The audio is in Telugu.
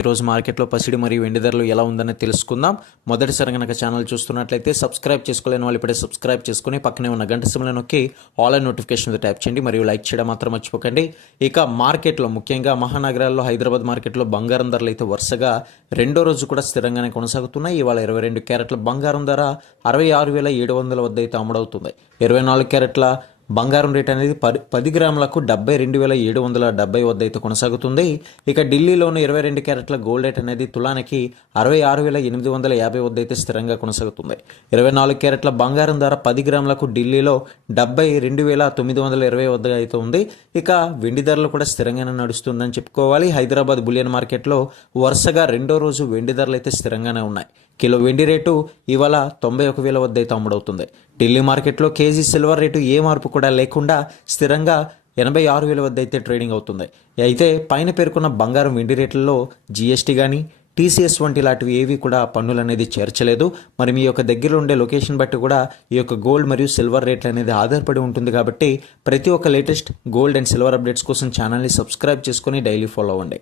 ఈరోజు మార్కెట్లో పసిడి మరియు వెండి ధరలు ఎలా ఉందని తెలుసుకుందాం. మొదటిసారి కనుక ఛానల్ చూస్తున్నట్లయితే సబ్స్క్రైబ్ చేసుకోలేని వాళ్ళు ఇప్పుడే సబ్స్క్రైబ్ చేసుకుని పక్కనే ఉన్న గంట సిమ్లో నొక్కి ఆన్లైన్ నోటిఫికేషన్ ట్యాప్ చేయండి. మరియు లైక్ చేయడం మాత్రం మర్చిపోకండి. ఇక మార్కెట్లో ముఖ్యంగా మహానగరాల్లో హైదరాబాద్ మార్కెట్లో బంగారం ధరలు అయితే వరుసగా రెండో రోజు కూడా స్థిరంగానే కొనసాగుతున్నాయి. ఇవాళ ఇరవై రెండు క్యారెట్ల బంగారం ధర అరవై ఆరు వేల ఏడు వందల వద్ద అయితే అమ్ముడవుతుంది. ఇరవై నాలుగు క్యారెట్ల బంగారం రేట్ అనేది పది పది గ్రాములకు డెబ్బై రెండు వేల ఏడు వందల డెబ్బై వద్ద అయితే కొనసాగుతుంది. ఇక ఢిల్లీలోని ఇరవై రెండు క్యారెట్ల గోల్డ్ రేట్ అనేది తులానికి అరవై ఆరు వేల ఎనిమిది వందల యాభై వద్ద అయితే స్థిరంగా కొనసాగుతుంది. ఇరవై నాలుగు క్యారెట్ల బంగారం ధర పది గ్రాములకు ఢిల్లీలో డెబ్బై రెండు వేల తొమ్మిది వందల ఇరవై వద్ద అయితే ఉంది. ఇక వెండి ధరలు కూడా స్థిరంగానే నడుస్తుందని చెప్పుకోవాలి. హైదరాబాద్ బులియన్ మార్కెట్లో వరుసగా రెండో రోజు వెండి ధరలు అయితే స్థిరంగానే ఉన్నాయి. కిలో వెండి రేటు ఇవాళ తొంభై ఒక వేల వద్ద అయితే అమ్ముడవుతుంది ఢిల్లీ మార్కెట్లో కేజీ సిల్వర్ రేటు ఏ మార్పు కూడా లేకుండా స్థిరంగా ఎనభై ఆరు వేల వద్ద అయితే ట్రేడింగ్ అవుతుంది. అయితే పైన పేర్కొన్న బంగారం వెండి రేట్లలో జీఎస్టీ కానీ టీసీఎస్ వంటి లాంటివి ఏవి కూడా పన్నులు అనేది చేర్చలేదు. మరి మీ యొక్క దగ్గర ఉండే లొకేషన్ బట్టి కూడా ఈ యొక్క గోల్డ్ మరియు సిల్వర్ రేట్లు అనేది ఆధారపడి ఉంటుంది కాబట్టి ప్రతి ఒక్క latest gold and silver updates కోసం ఛానల్ని సబ్స్క్రైబ్ చేసుకొని డైలీ ఫాలో అవ్వండి.